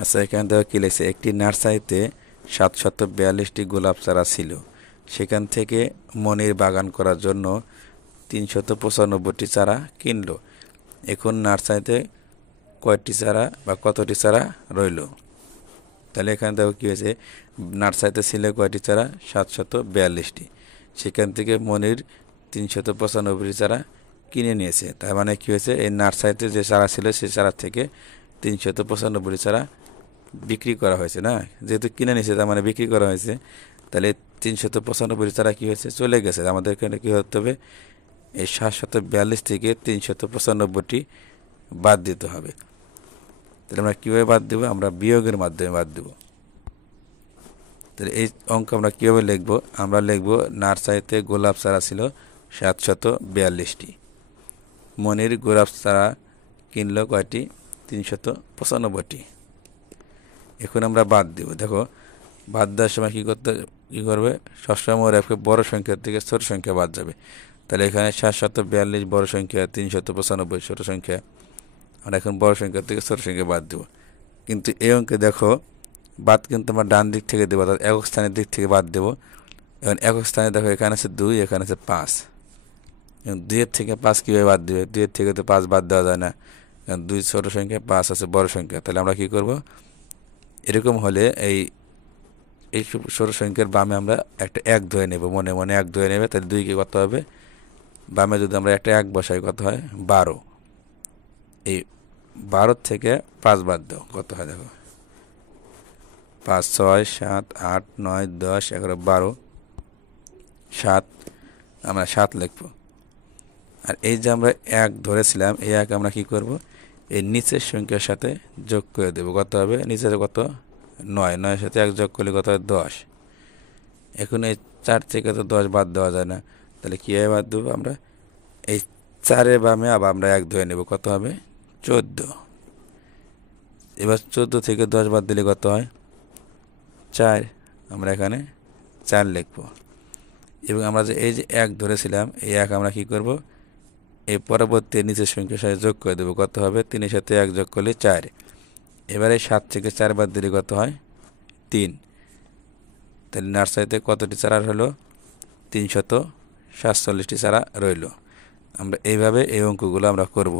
আচ্ছা, এখানে দেখো কি লিখছে, একটি নার্সারিতে 742টি গোলাপ চারা ছিল। সেখান থেকে মনির বাগান করার জন্য 395টি চারা কিনলো। এখন নার্সারিতে কয়টি চারা বা কতটি চারা রইল? তাহলে এখানে দেখো কি হয়েছে, নার্সারিতে ছিল কয়টি চারা? 742টি। সেখান থেকে মনির 395টি চারা কিনে নিয়েছে। তার মানে কি হয়েছে, এই নার্সারিতে যে চারা ছিল সেই চারা থেকে 395টি চারা বিক্রি করা হয়েছে। না, যেহেতু কিনে নিয়েছে তার মানে বিক্রি করা হয়েছে। তাহলে 395টি চারা কি হয়েছে, চলে গেছে। আমাদের এখানে কি হতে হবে, এই 742 থেকে 395টি বাদ দিতে হবে। তাহলে আমরা কীভাবে বাদ দেবো? আমরা বিয়োগের মাধ্যমে বাদ দেবো। তাহলে এই অঙ্ক আমরা কীভাবে লিখবো? আমরা লিখবো, নার্সারিতে গোলাপ চারা ছিল 742টি। মনির গোলাপ চারা কিনলো কয়টি? 395টি। এখন আমরা বাদ দেব। দেখো, বাদ দেওয়ার সময় কী করবে? সবসময় মনে রাখবে বড় সংখ্যার থেকে ছোট সংখ্যা বাদ যাবে। তাহলে এখানে 742 বড় সংখ্যা, 395 ছোট সংখ্যা। আর এখন বড় সংখ্যার থেকে ছোট সংখ্যা বাদ দেবো। কিন্তু এই অঙ্কে দেখো, বাদ কিন্তু আমরা ডান দিক থেকে দেবো, অর্থাৎ একক স্থানের দিক থেকে বাদ দেবো। এখন একক স্থানে দেখো, এখানে আছে 2, এখানে আছে 5। 2-এর থেকে 5 কীভাবে বাদ দেবে? 2-এর থেকে তো 5 বাদ দেওয়া যায় না, কারণ 2 ছোট সংখ্যা, 5 আছে বড় সংখ্যা। তাহলে আমরা কি করব? এরকম হলে এই ছোট সংখ্যার বামে আমরা একটা 1 ধরে নেব, মনে মনে 1 ধরে নেবে। তাহলে 2 কে কত হবে? বামে যদি আমরা একটা 1 বসাই, কত হয়? 12। এই 12 থেকে 5 বাদ দাও, কত হয় দেখো? 5, 6, 7, 8, 9, 10, 11, 12, 7। আমরা 7 লিখব। আর এই যে আমরা 1 ধরেছিলাম, এই 1 আমরা কি করব? এই নিচের সংখ্যার সাথে যোগ করে দেব। কত হবে? নিচের কত? 9। 9-এর সাথে 1 যোগ করলে কত হয়? 10। এখন এই 4 থেকে তো 10 বাদ দেওয়া যায় না। তাহলে কীভাবে বাদ দেবো? আমরা এই 4-এর বামে আবার আমরা 1 ধরে নেব। কত হবে? 14। এবার 14 থেকে 10 বাদ দিলে কত হয়? 4। আমরা এখানে 4 লিখব। এবং আমরা যে এই যে 1 ধরেছিলাম, এই 1 আমরা কি করব? এই পরবর্তী নিচের সংখ্যার সাথে যোগ করে দেবো। কত হবে? 3-এর সাথে 1 যোগ করলে 4। এবারে 7 থেকে 4 বাদ দিলে কত হয়? 3। তাহলে নার্সারিতে কতটি চারা হলো? 347টি চারা রইল। আমরা এইভাবে এই অঙ্কগুলো আমরা করব।